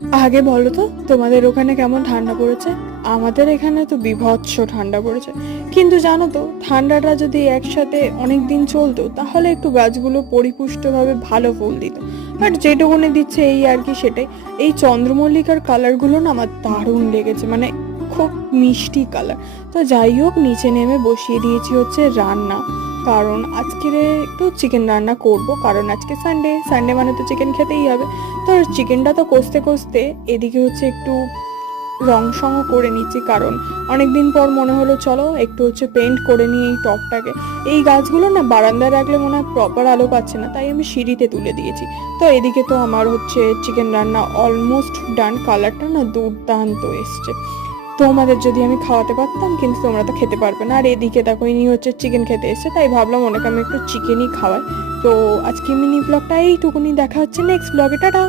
আগে বলো তো, তোমাদের ওখানে কেমন ঠান্ডা পড়েছে? আমাদের এখানে তো বীভৎস ঠান্ডা পড়েছে। কিন্তু জানো তো, ঠান্ডাটা যদি একসাথে অনেক দিন চলতো তাহলে একটু গাছগুলো পরিপুষ্টভাবে ভালো ফুল দিত। বাট যেটুকুনি দিচ্ছে এই আর কি, সেটাই। এই চন্দ্রমল্লিকার কালারগুলো না আমার দারুণ লেগেছে, মানে খুব মিষ্টি কালার। তো যাই হোক, নিচে নেমে বসিয়ে দিয়েছি হচ্ছে রান্না। কারণ আজকে একটু চিকেন রান্না করব, কারণ আজকে সানডে, সানডে মানে তো চিকেন খেতেই হবে। তো চিকেনটা তো কষতে কষতে এদিকে হচ্ছে একটু রং সঙও করে নিচ্ছি, কারণ অনেকদিন পর মনে হলো চলো একটু হচ্ছে পেন্ট করে নিই এই টপটাকে। এই গাছগুলো না বারান্দায় রাখলে মনে হয় প্রপার আলো পাচ্ছে না, তাই আমি সিঁড়িতে তুলে দিয়েছি। তো এদিকে তো আমার হচ্ছে চিকেন রান্না অলমোস্ট ডান, কালারটা না দুর্দান্ত এসছে। তোমাদের যদি আমি খাওয়াতে পারতাম, কিন্তু তোমরা তো খেতে পারবে না। আর এদিকে দেখো ইনি হচ্ছে চিকেন খেতে এসছে, তাই ভাবলাম ওনাকে আমি একটু চিকেনই খাওয়াই। তো আজকে মিনি ব্লগটা এইটুকুনি, দেখা হচ্ছে নেক্সট ব্লগে, টাটা।